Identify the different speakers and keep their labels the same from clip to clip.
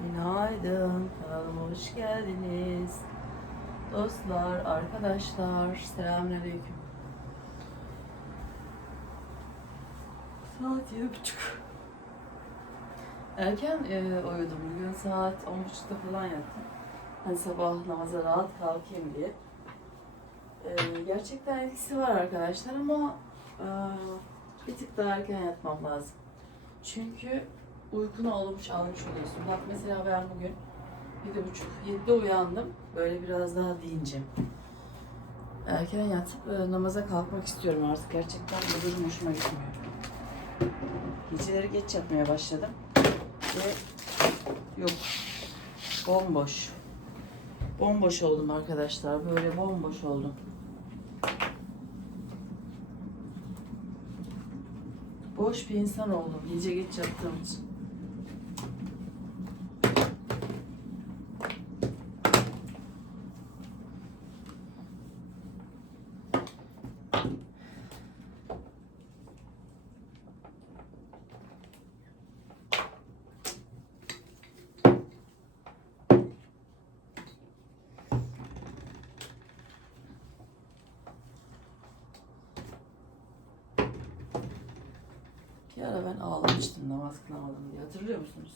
Speaker 1: Günaydın, kanalıma hoş geldiniz. Dostlar, arkadaşlar, selamünaleyküm. Saat yedi buçuk. Erken e, uyudum. Bugün saat on buçukta falan yattım. Hani sabah namaza rahat kalkayım diye. E, gerçekten etkisi var arkadaşlar ama e, bir tık daha erken yatmam lazım. Çünkü uykunu almış almış oluyorsun. Bak mesela ben bugün yedi buçuk, yedide uyandım. Böyle biraz daha dincim. Erken yatıp e, namaza kalkmak istiyorum artık. Gerçekten bu durum hoşuma gitmiyor. Geceleri geç yatmaya başladım. Ve yok. Bomboş. Bomboş oldum arkadaşlar. Böyle bomboş oldum. Boş bir insan oldum. Gece geç yattığım için. Bir ara ben ağlamıştım namaz kılamadım diye. Hatırlıyor musunuz?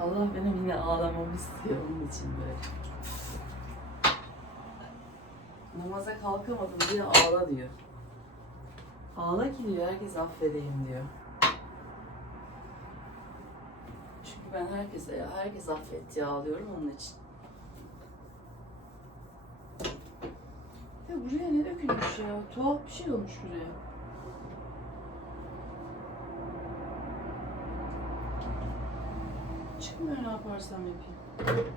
Speaker 1: Allah benim yine ağlamamı istiyor onun için böyle. Namaza kalkamadım diye ağla diyor. Ağla ki diyor herkes affedeyim diyor. Çünkü ben herkese ya herkes affet ağlıyorum onun için. Ya buraya ne dökülmüş ya? Tuhaf bir şey olmuş buraya. Çıkmıyor ne yaparsam yapayım.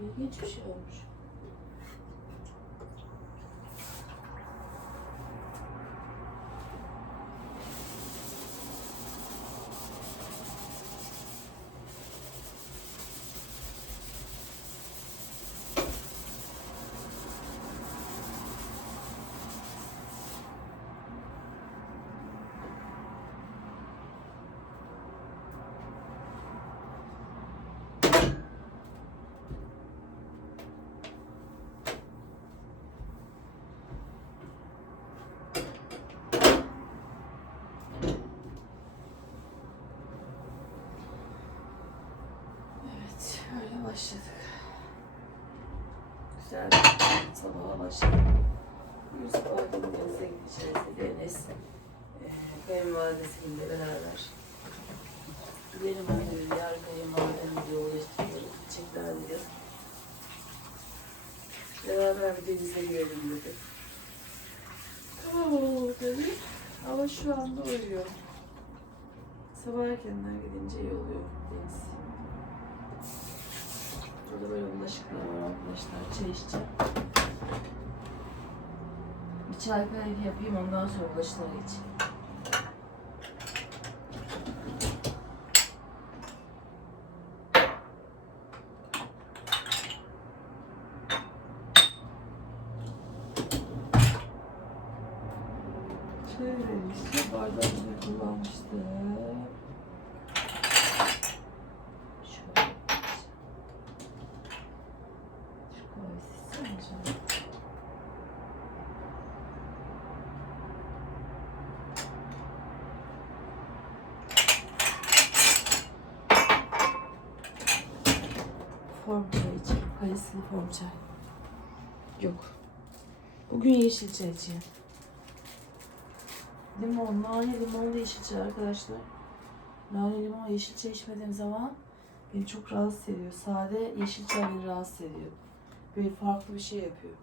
Speaker 1: İlginç bir şey olmuş. Evet, öyle başladık. Güzel bir sabaha başladık. Bugün sabah denize gideceğiz Enes. Ee, kayınvalidesiyle beraber. Gidelim hadi bir yer kayınvalidemi diyor, uğraştıkları gidecekler diyor. Beraber bir denize girelim dedi. Tamam oğlum dedi. Ama şu anda uyuyor. Sabah erkenden gidince iyi oluyor deniz. Burada böyle bulaşıklar arkadaşlar. Çay içeceğim. Bir çay kahve yapayım ondan sonra bulaşıklara geçeyim. Şöyle işte bardağını kullanmıştım. Şöyle. Şu kahvesi sence? Form çay içelim. Kayısılı form çay. Yok. Bugün yeşil çay içeceğim. Limon, nane, limonlu yeşil çay arkadaşlar. Nane, limon, yeşil çay içmediğim zaman beni çok rahatsız ediyor. Sade yeşil çay beni rahatsız ediyor. Böyle farklı bir şey yapıyor.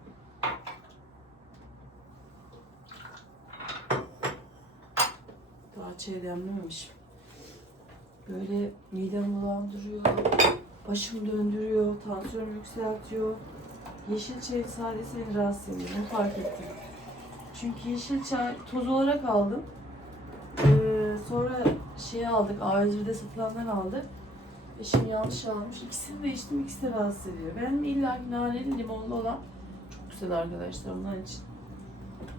Speaker 1: Daha çay demlememişim. Böyle midem bulandırıyor, başım döndürüyor, tansiyon yükseltiyor. Yeşil çayın sadesi beni rahatsız ediyor. Bunu fark ettim. Çünkü yeşil çay toz olarak aldım. Ee, sonra şey aldık, A101'de satılandan aldık. Eşim yanlış almış. İkisini de içtim. İkisi de rahatsız ediyor. Benim illa naneli limonlu olan çok güzel arkadaşlar onun için.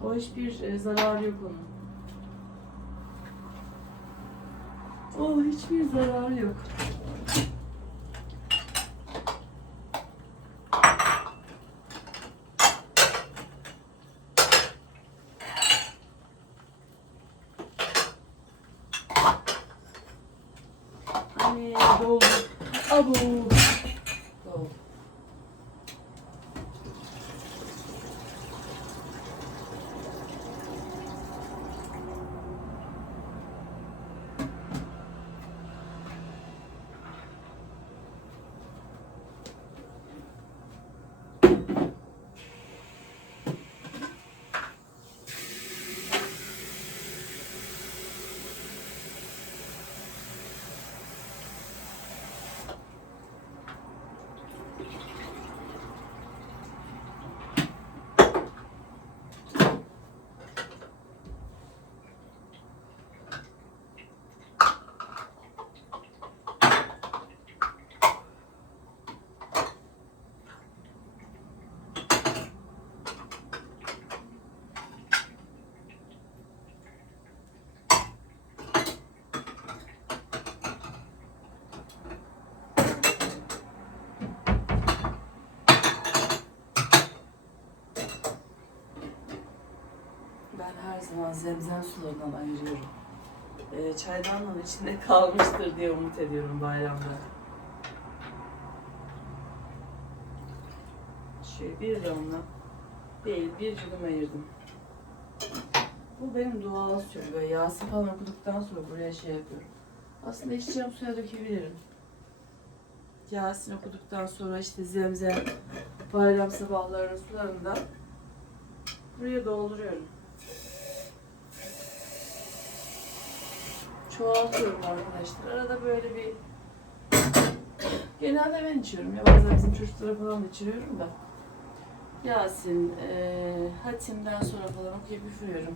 Speaker 1: O hiçbir e, zararı yok onun. O hiçbir zararı yok. Anne doldu. Abo. Doldu. Ben her zaman zemzem sularından ayırıyorum. Ee, çaydanlığın içinde kalmıştır diye umut ediyorum bayramda. Şöyle bir damla değil bir yudum ayırdım. Bu benim doğal suyum. Böyle Yasin falan okuduktan sonra buraya şey yapıyorum. Aslında içeceğim suya dökebilirim. Yasin okuduktan sonra işte zemzem bayram sabahlarının sularından buraya dolduruyorum. Çoğaltıyorum arkadaşlar. Arada böyle bir genelde ben içiyorum ya bazen bizim çocuklara falan da içiriyorum da. Yasin, eee hatimden sonra falan okuyup üflüyorum.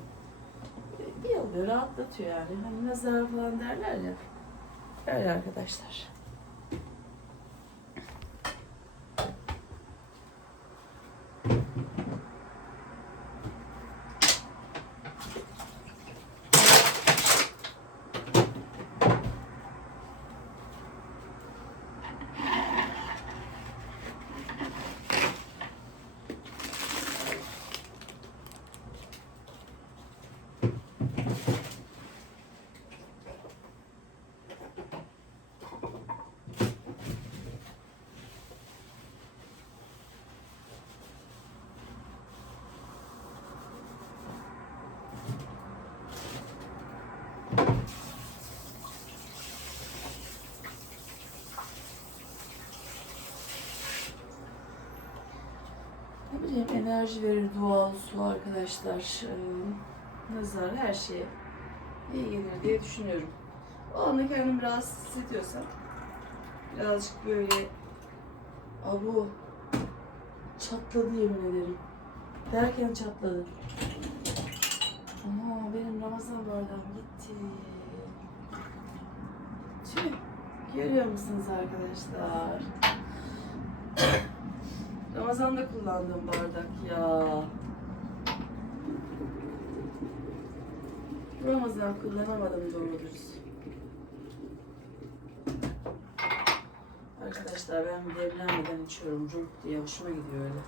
Speaker 1: E, Bir oluyor, rahatlatıyor yani. Hani nazar falan derler ya. Öyle arkadaşlar. Ne bileyim enerji verir doğal su arkadaşlar. Ee, nazar her şeye iyi gelir diye düşünüyorum. O anda kendimi rahatsız hissediyorsam birazcık böyle abu çatladı yemin ederim. Derken çatladı. Ama benim Ramazan bardağım gitti. Tüh. Görüyor musunuz arkadaşlar? Ramazan'da kullandığım bardak ya. Ramazan kullanamadım doğru dürüst. Arkadaşlar ben bir demlenmeden içiyorum ruh diye hoşuma gidiyor öyle.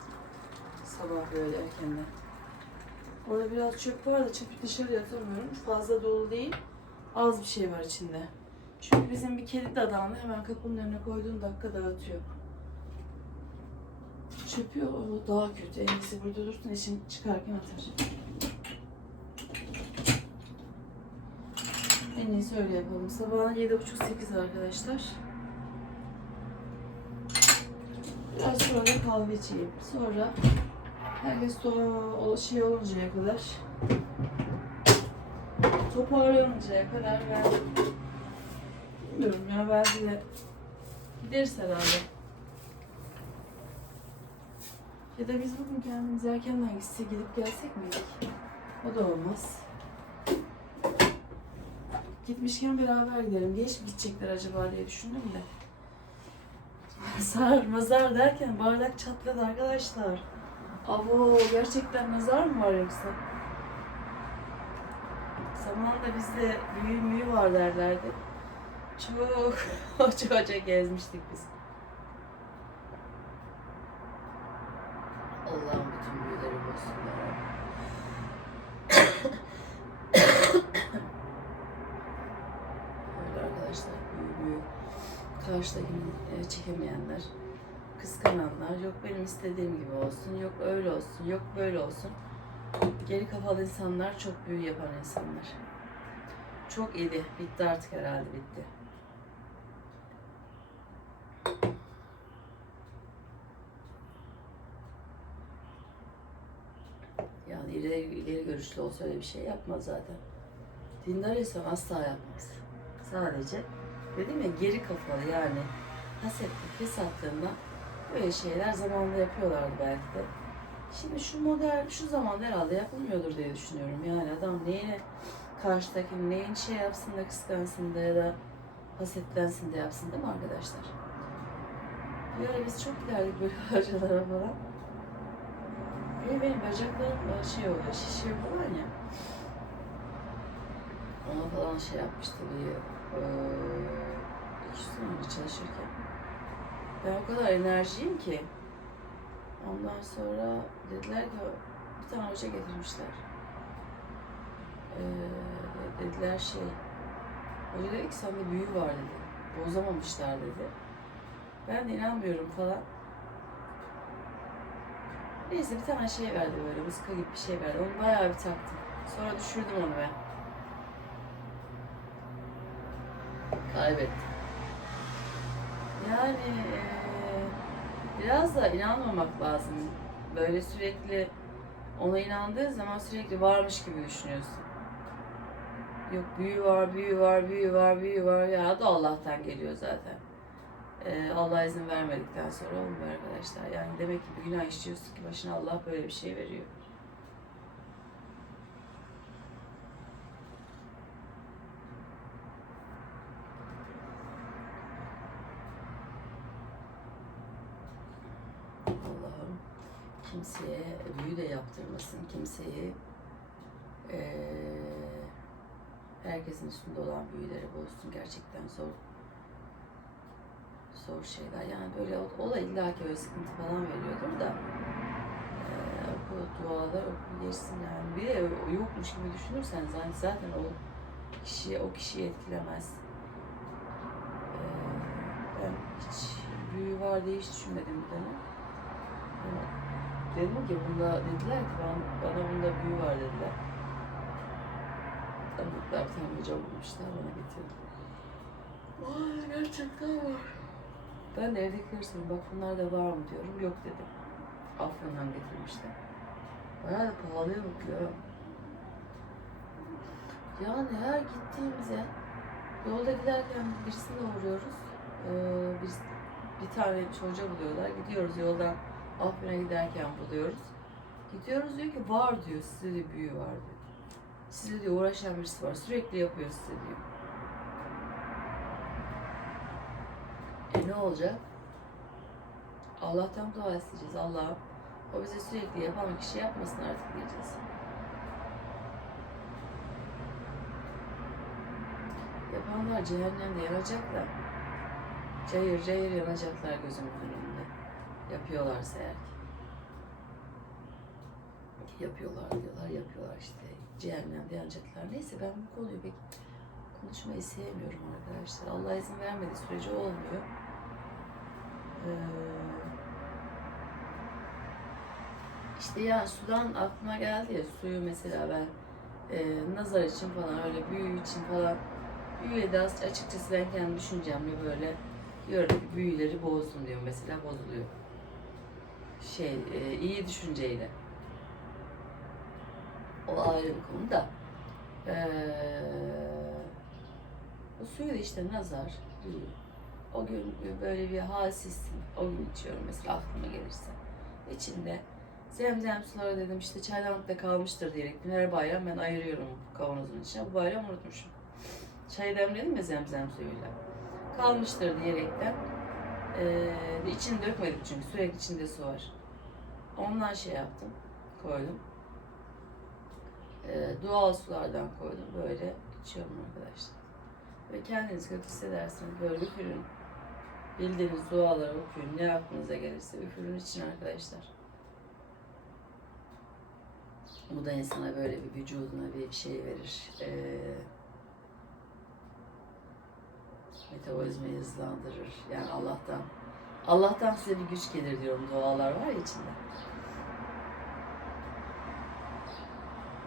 Speaker 1: Sabah böyle erkenden. Orada biraz çöp var da çöpü dışarı atamıyorum. Fazla dolu değil. Az bir şey var içinde. Çünkü bizim bir kedi de adamlı hemen kapının önüne koyduğun dakika dağıtıyor. Çöpü daha kötü. En iyisi burada dursun eşim çıkarken atar. En iyisi öyle yapalım. Sabahın 7.30-8 arkadaşlar. Biraz sonra kahve içeyim. Sonra herkes o şey oluncaya kadar toparlanıncaya kadar ben bilmiyorum ya belki de gideriz herhalde. Ya da biz bugün kendimiz erkenden gitse gidip gelsek miydik? O da olmaz. Gitmişken beraber gidelim. Geç mi gidecekler acaba diye düşündüm de. Nazar, nazar derken bardak çatladı arkadaşlar. Abo gerçekten nazar mı var yoksa? Zamanında bizde büyü müyü var derlerdi. Çok hoca hoca gezmiştik biz. Allah'ım bütün büyüleri bozsun ya Rabbi. Öyle arkadaşlar büyü büyü. Karşıdakini e, çekemeyenler, kıskananlar, yok benim istediğim gibi olsun, yok öyle olsun, yok böyle olsun. Geri kafalı insanlar çok büyü yapan insanlar. Çok iyiydi. Bitti artık herhalde bitti. Görüşlü olsa öyle bir şey yapmaz zaten. Dindar insan asla yapmaz. Sadece dedim ya geri kafalı yani hasetlik, fesatlığından böyle şeyler zamanında yapıyorlardı belki de. Şimdi şu model, şu zamanda herhalde yapılmıyordur diye düşünüyorum. Yani adam neyine karşıdaki neyin şey yapsın da kıskansın da ya da hasetlensin de yapsın değil mi arkadaşlar? Ara biz çok giderdik böyle harcalara falan. Benim, benim bacaklarım böyle şey oluyor, şişiyor falan ya. Ona falan şey yapmıştı bir eee iki önce çalışırken. Ben o kadar enerjiyim ki. Ondan sonra dediler ki bir tane hoca getirmişler. Ee, dediler şey, hoca dedi ki sende büyü var dedi. Bozamamışlar dedi. Ben de inanmıyorum falan. Neyse bir tane şey verdi böyle, mıska gibi bir şey verdi. Onu bayağı bir taktım. Sonra düşürdüm onu ben. Kaybettim. Yani eee, biraz da inanmamak lazım. Böyle sürekli ona inandığın zaman sürekli varmış gibi düşünüyorsun. Yok büyü var, büyü var, büyü var, büyü var. Ya da Allah'tan geliyor zaten. Eee, Allah izin vermedikten sonra olmuyor arkadaşlar. Yani demek ki bir günah işliyorsun ki başına Allah böyle bir şey veriyor. Allah'ım kimseye büyü de yaptırmasın. Kimseyi eee, herkesin üstünde olan büyüleri bozsun. Gerçekten zor zor şeyler. Yani böyle o, o da illa ki öyle sıkıntı falan veriyordur da eee oku dualar oku geçsin yani. Bir de yokmuş gibi düşünürsen zaten, zaten o kişiye o kişiyi etkilemez. Eee, ben hiç büyü var diye hiç düşünmedim bir dönem. Dedim ki bunda dediler ki ben, bana bunda büyü var dediler. Tanıdıklar bir tane hoca bulmuşlar bana getirdi. Vay gerçekten var. Ben de evdekileri sordum bak bunlar da var mı diyorum. Yok dedim. Afyon'dan getirmişler. Bayağı da pahalıya bakıyor. Yani her gittiğimize yolda giderken birisine uğruyoruz. Ee, biz bir tane çocuğa buluyorlar. Gidiyoruz yoldan Afyon'a giderken buluyoruz. Gidiyoruz diyor ki var diyor sizde de büyü var diyor. Sizde diyor uğraşan birisi var sürekli yapıyor size diyor. E ne olacak? Allah'tan dua isteyeceğiz. Allah'ım o bize sürekli yapan kişi yapmasın artık diyeceğiz. Yapanlar cehennemde yanacaklar. Cayır cayır yanacaklar gözümüzün önünde. Yapıyorlarsa eğer ki. Yapıyorlar diyorlar, yapıyorlar işte. Cehennemde yanacaklar. Neyse ben bu konuyu pek konuşmayı sevmiyorum arkadaşlar. Allah izin vermediği sürece olmuyor. Ee, işte ya sudan aklıma geldi ya suyu mesela ben e, nazar için falan öyle büyü için falan büyüye de açıkçası ben kendi düşüncemle böyle diyorum büyüleri bozdum diyorum mesela bozuluyor. Şey e, iyi düşünceyle. O ayrı bir konu da. Ee, bu suyu da işte nazar, büyü. O gün böyle bir halsizsin. O gün içiyorum mesela aklıma gelirse. İçinde zemzem suları dedim işte çaydanlıkta kalmıştır diyerek her bayram ben ayırıyorum kavanozun içine. Bu bayram unutmuşum. Çay demledim ya zemzem suyuyla. Kalmıştır diyerekten Ee, içini dökmedik çünkü sürekli içinde su var. Ondan şey yaptım, koydum. Ee, doğal sulardan koydum. Böyle içiyorum arkadaşlar. Ve kendiniz kötü hissederseniz böyle üfürün. Bildiğiniz duaları okuyun. Ne aklınıza gelirse üfürün için arkadaşlar. Bu da insana böyle bir vücuduna bir şey verir. Ee, metabolizmayı hızlandırır. Yani Allah'tan. Allah'tan size bir güç gelir diyorum. Dualar var ya içinde.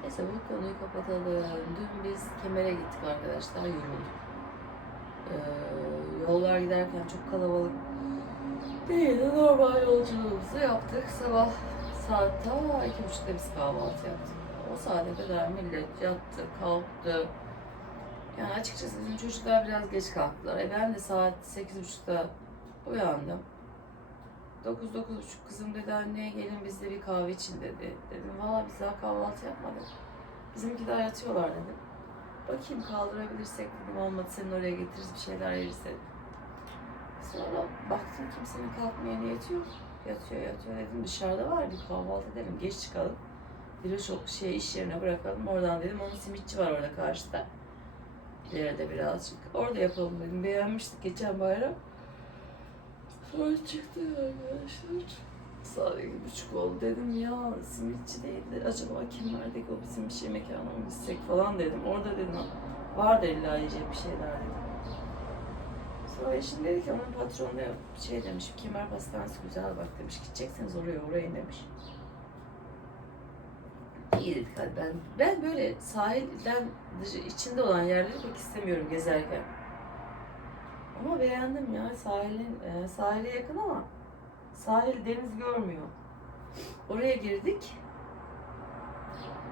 Speaker 1: Neyse bu konuyu kapatalım. Dün biz Kemer'e gittik arkadaşlar. Yürüdük. Ee, yollar giderken çok kalabalık değildi. Normal yolculuğumuzu yaptık. Sabah saat ta iki buçukta biz kahvaltı yaptık. O saate kadar millet yattı, kalktı. Yani açıkçası bizim çocuklar biraz geç kalktılar. E ben de saat sekiz buçukta uyandım. Dokuz, dokuz buçuk kızım dedi anne gelin biz de bir kahve için dedi. Dedim valla biz daha kahvaltı yapmadık. Bizimki daha yatıyorlar dedim. Bakayım kaldırabilirsek dedim olmadı senin oraya getiririz bir şeyler yeriz dedim. Sonra baktım kimsenin kalkmaya niyeti yok. Yatıyor yatıyor dedim dışarıda var bir kahvaltı edelim geç çıkalım. Bir çok şey iş yerine bırakalım oradan dedim onun simitçi var orada karşıda. İleride birazcık. Orada yapalım dedim. Beğenmiştik geçen bayram. Sonra çıktı arkadaşlar. Saat iki buçuk oldu dedim ya simitçi değildir. Acaba kim verdik o bizim bir şey mekanına mı gitsek falan dedim. Orada dedim vardır illa yiyecek bir şeyler dedim. Sonra eşim dedi ki onun patronu şey demiş, kemer pastanesi güzel bak demiş, gidecekseniz oraya oraya demiş. İyi dedik hadi ben, ben böyle sahilden içinde olan yerleri pek istemiyorum gezerken. Ama beğendim ya sahilin, e, sahile yakın ama sahil deniz görmüyor. Oraya girdik.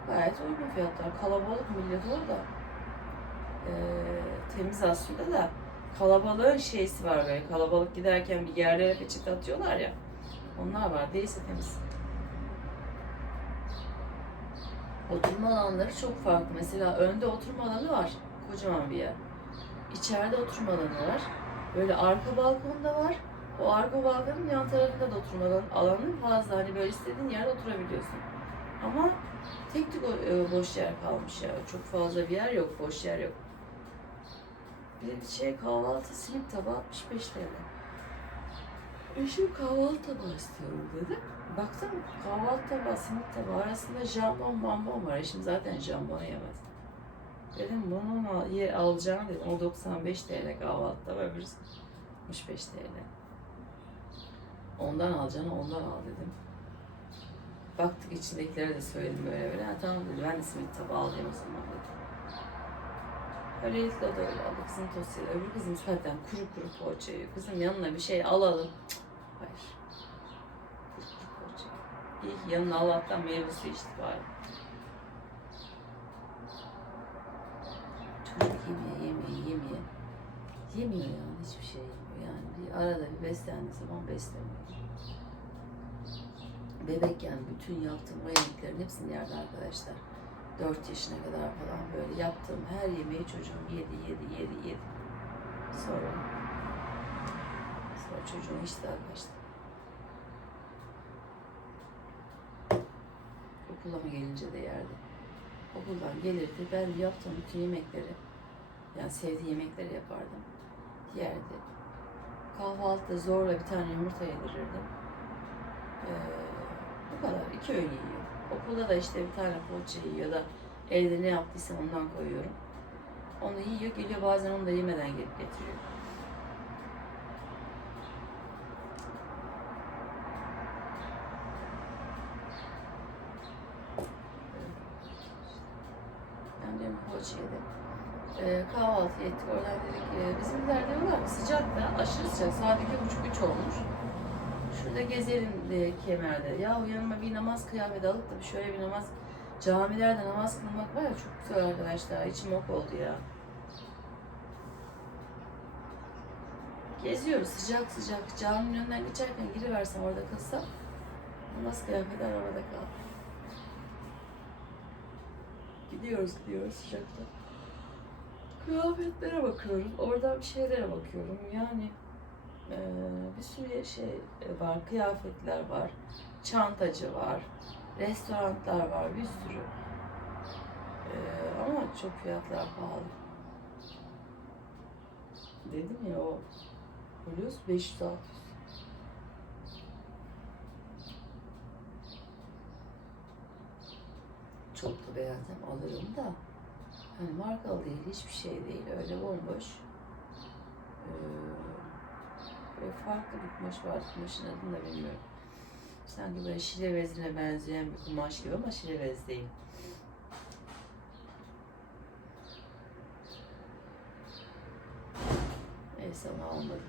Speaker 1: Gayet uygun fiyatlar. Kalabalık millet orada. Ee, temiz aslında da kalabalığın şeysi var böyle. Kalabalık giderken bir yerlere peçete atıyorlar ya. Onlar var. Değilse temiz. Oturma alanları çok farklı. Mesela önde oturma alanı var. Kocaman bir yer. İçeride oturma alanı var. Böyle arka balkonda var. O arka balkonun yan tarafında da oturma alanı- alanı fazla. Hani böyle istediğin yerde oturabiliyorsun. Ama tek tük e, boş yer kalmış ya. Çok fazla bir yer yok. Boş yer yok. De bir şey kahvaltı simit tabağı 65 TL. Eşim kahvaltı tabağı istiyorum dedi. Baktım kahvaltı tabağı, simit tabağı arasında jambon bambon var. Eşim zaten jambon yemez. Dedim bunu al, ye, alacağım dedim. O 95 TL kahvaltı tabağı, öbürüsü 65 TL. Ondan alacağını ondan al dedim. Baktık içindekilere de söyledim böyle böyle. Ha, tamam dedi ben de simit tabağı alayım o zaman dedi. Öylelikle da öyle aldı. Kızım tosyayla. Öbür kızım zaten kuru kuru poğaça. Kızım yanına bir şey alalım. Cık, Hayır. Kuru kuru poğaça. İyi yanına Allah'tan meyve suyu içti bari. Çocuk yemeye yemeye yemeye. Yemiyor yani hiçbir şey yemiyor. Yani bir arada bir beslendiği zaman besleniyor. Bebekken bütün yaptığım o yemeklerin hepsini yerdi arkadaşlar. 4 yaşına kadar falan böyle yaptığım her yemeği çocuğum yedi, yedi, yedi, yedi. Sonra, sonra çocuğun iştahı kaçtı. Okula gelince de yerdi. Okuldan gelirdi, ben yaptığım bütün yemekleri, yani sevdiği yemekleri yapardım. Yerdi. Kahvaltıda zorla bir tane yumurta yedirirdim. Ee, bu kadar, iki öğün yiyor. Okulda da işte bir tane poğaça yiyor da evde ne yaptıysam ondan koyuyorum. Onu yiyor, geliyor bazen onu da yemeden gelip getiriyor. Ben diyorum poğaça yedim. Ee, kahvaltı ettik. Oradan dedik e, bizimkiler diyorlar ki sıcak da aşırı sıcak. Saat iki buçuk üç olmuş. Şurada gezelim de kemerde. Ya yanıma bir namaz kıyafeti alıp da şöyle bir namaz camilerde namaz kılmak var ya çok güzel arkadaşlar. İçim ok oldu ya. Geziyoruz sıcak sıcak. Caminin önünden geçerken giriversem orada kılsam namaz kıyafeti arabada kal. Gidiyoruz gidiyoruz sıcakta. Kıyafetlere bakıyorum. Oradan bir şeylere bakıyorum. Yani Ee, bir sürü şey var, kıyafetler var, çantacı var, restoranlar var, bir sürü. Ee, ama çok fiyatlar pahalı. Dedim ya o bluz 500-600. Çok da beğensem alırım da. Hani markalı değil, hiçbir şey değil. Öyle bomboş. Ee, böyle farklı bir kumaş var. Kumaşın adını da bilmiyorum. Sanki böyle şile bezine benzeyen bir kumaş gibi ama şile bez değil. Neyse onu almadım.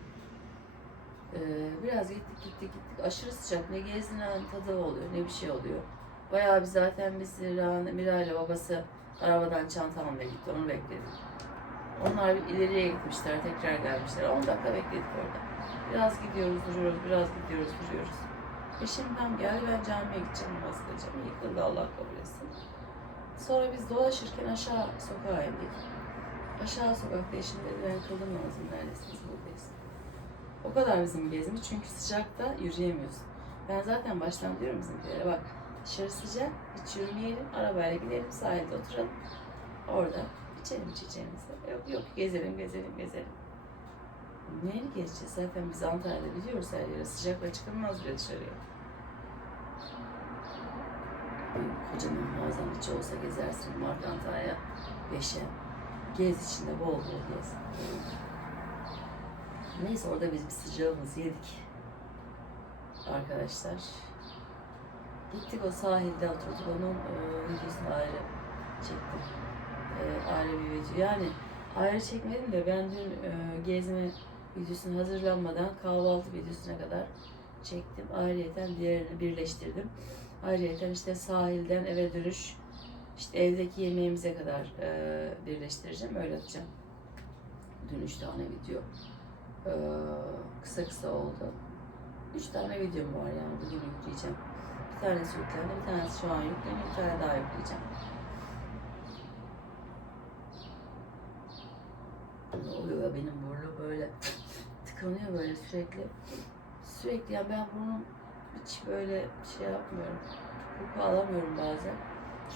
Speaker 1: Ee, biraz gittik gittik gittik. Aşırı sıcak. Ne gezdiğinin tadı oluyor ne bir şey oluyor. Bayağı bir zaten biz Mira ile babası arabadan çanta almaya gitti. Onu bekledik. Onlar bir ileriye gitmişler. Tekrar gelmişler. 10 dakika bekledik orada. Biraz gidiyoruz duruyoruz. Biraz gidiyoruz duruyoruz. Eşimden geldi ben camiye gideceğim namaz kılacağım. Yıkıldı Allah kabul etsin. Sonra biz dolaşırken aşağı sokağa indik. Aşağı sokakta eşim dedi ben kıldım namazımı neredesiniz buradayız. O kadar bizim gezimiz çünkü sıcakta yürüyemiyorsun. Ben zaten baştan diyorum bizimkilere bak dışarı sıcak hiç yürümeyelim arabayla gidelim sahilde oturalım. Orada içelim içeceğimizi. Yok yok gezelim gezelim gezelim. Neyini gezeceğiz zaten biz Antalya'da biliyoruz her yere sıcakla çıkılmaz bile dışarıya. Kocaman muazzam içi olsa gezersin Mart Antalya 5'e. Gez içinde bol bol gez. Neyse orada biz bir sıcağımızı yedik. Arkadaşlar. Gittik o sahilde oturduk. Onun e, ayrı çektim. E, ayrı bir video. Yani ayrı çekmedim de ben dün e, gezme videosunu hazırlanmadan kahvaltı videosuna kadar çektim. Ayrıyeten diğerini birleştirdim. Ayrıyeten işte sahilden eve dönüş, işte evdeki yemeğimize kadar e, birleştireceğim. Öyle atacağım. Dün üç tane video. E, kısa kısa oldu. Üç tane videom var yani bugün yükleyeceğim. Bir tanesi yüklendi, bir tanesi şu an yükleniyor, bir tane daha yükleyeceğim. Ne oluyor benim burnum böyle tıkanıyor böyle sürekli. Sürekli yani ben burnum hiç böyle şey yapmıyorum. Koku alamıyorum bazen.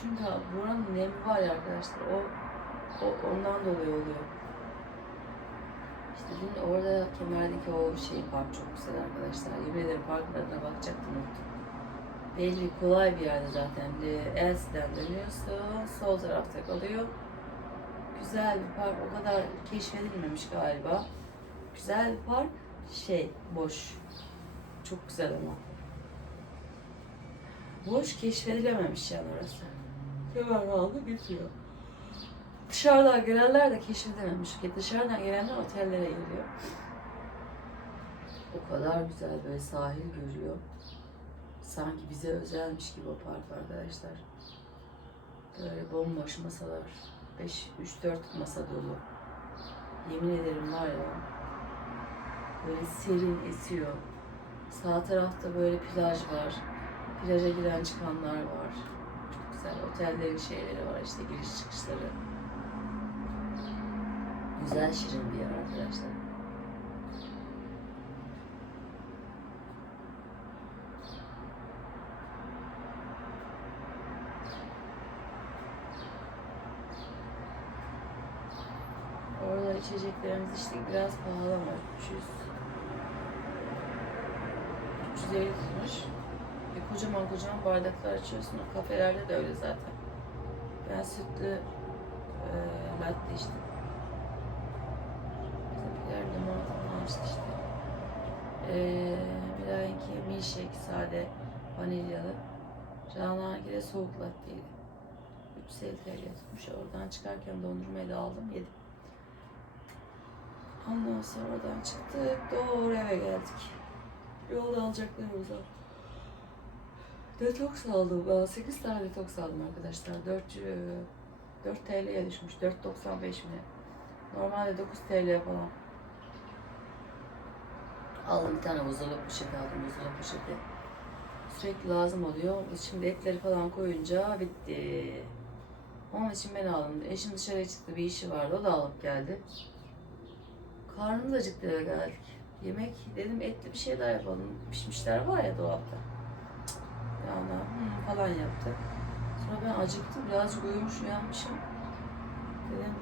Speaker 1: Çünkü buranın nemi var ya arkadaşlar. O, o ondan dolayı oluyor. İşte dün orada kemerdeki o şey park çok güzel arkadaşlar. Yemin ederim parkın adına bakacaktım unuttum. Belli kolay bir yerde zaten. Ee, Elsiden dönüyorsun. Sol tarafta kalıyor. Güzel bir park. O kadar keşfedilmemiş galiba. Güzel bir park. Şey boş. Çok güzel ama. Boş keşfedilememiş yani orası. Hemen aldı götürüyor. Dışarıdan gelenler de keşfedememiş. Dışarıdan gelenler otellere geliyor. O kadar güzel böyle sahil görüyor. Sanki bize özelmiş gibi o park arkadaşlar. Böyle bomboş masalar. 5 3-4 masa dolu. Yemin ederim var ya. Böyle serin esiyor. Sağ tarafta böyle plaj var. Plaja giren çıkanlar var. Çok güzel. Otellerin şeyleri var işte giriş çıkışları. Güzel şirin bir yer arkadaşlar. Orada içeceklerimiz içtik biraz pahalı ama 300 350 tutmuş. Bir kocaman kocaman bardaklar açıyorsun. O kafelerde de öyle zaten. Ben sütlü e, latte içtim. Bizimkiler limonata falan içti işte. E, Miray'ınki milkshake sade vanilyalı. Canan'ınki de soğuk latteydi. 350 TL tutmuş. Oradan çıkarken dondurmayı da aldım yedim. Ondan sonra oradan çıktık. Doğru eve geldik. Yolda alacaklarımız var. Detoks aldım. Ben 8 tane detoks aldım arkadaşlar. 4, 4 TL'ye düşmüş. 4.95 mi? Normalde 9 TL falan. Aldım bir tane buzdolabı poşeti aldım. Buzdolabı poşeti. Sürekli lazım oluyor. Şimdi etleri falan koyunca bitti. Onun için ben aldım. Eşim dışarıya çıktı. Bir işi vardı. O da alıp geldi. Karnımız acıktı eve geldik. Yemek dedim etli bir şeyler yapalım. Pişmişler var ya dolapta. Yani hmm, falan yaptı. Sonra ben acıktım. Birazcık uyumuş uyanmışım. Dedim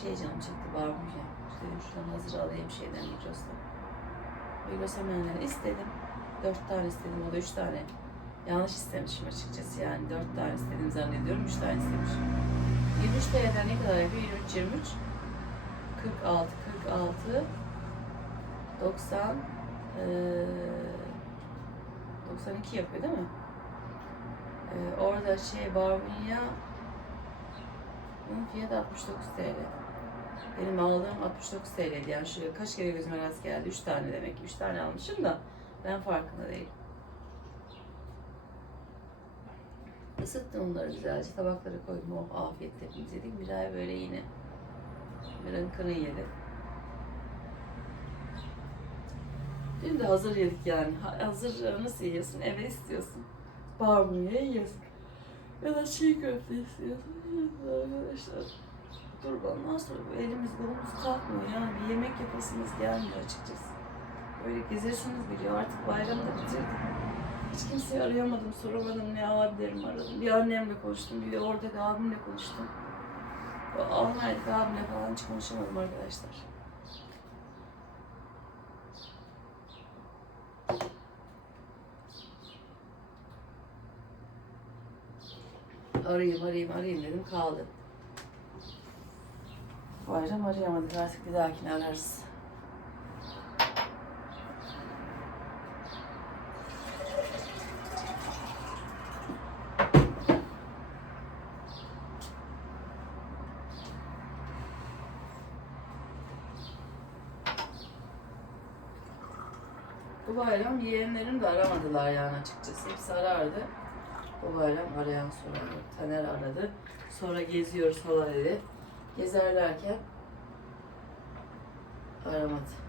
Speaker 1: şey canım çekti barbunya. İşte dedim şuradan hazır alayım şeyden Migros'tan. Migros hemen istedim. Dört tane istedim. O da üç tane. Yanlış istemişim açıkçası yani. Dört tane istedim zannediyorum. Üç tane istemişim. 23 TL'den ne kadar yapıyor? 23, 23. 46, 46. 90. eee 92 yapıyor değil mi? Ee, orada şey barbunya bunun fiyatı 69 TL. Benim aldığım 69 TL'ydi. Yani şuraya kaç kere gözüme rast geldi? 3 tane demek ki. 3 tane almışım da ben farkında değilim. Isıttım onları güzelce. Tabaklara koydum. Oh afiyetle hepimiz yedik. Miray böyle yine mırınkını yedi. Dün de hazır yedik yani. Ha- Hazır nasıl yiyorsun? Eve istiyorsun. Barbunya yiyorsun. Ya da çiğ köfte istiyorsun. Arkadaşlar. Kurbandan sonra bu elimiz kolumuz kalkmıyor. Yani bir yemek yapasınız gelmiyor açıkçası. Böyle gezersiniz geliyor. Artık bayramda bitirdik. Hiç kimseyi arayamadım, soramadım. Ne abilerimi aradım. Bir annemle konuştum, bir oradaki abimle konuştum. Almanya'daki abimle falan hiç konuşamadım arkadaşlar. Arayayım, arayayım, arayayım dedim kaldı. Bayram arayamadık artık bir dahakine ararız. Bu bayram yeğenlerim de aramadılar yani açıkçası. Hepsi arardı. Bu bayram arayan sorardı. Taner aradı. Sonra geziyoruz falan dedi. Gezerlerken aramadı.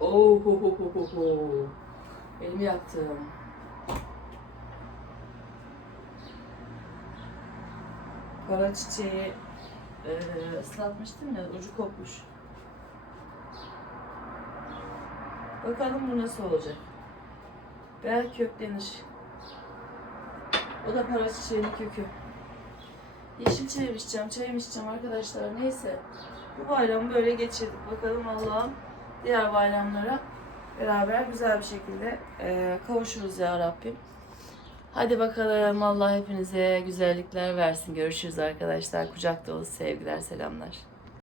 Speaker 1: Oh ho ho ho ho. Elimi yaktım. Kara çiçeği eee ıslatmıştım ya ucu kopmuş. Bakalım bu nasıl olacak. Belki köklenir. O da para çiçeğinin kökü. Yeşil çay içeceğim, çay içeceğim arkadaşlar. Neyse. Bu bayramı böyle geçirdik. Bakalım Allah'ım diğer bayramlara beraber güzel bir şekilde eee, kavuşuruz ya Rabbim. Hadi bakalım Allah hepinize güzellikler versin. Görüşürüz arkadaşlar. Kucak dolusu sevgiler, selamlar.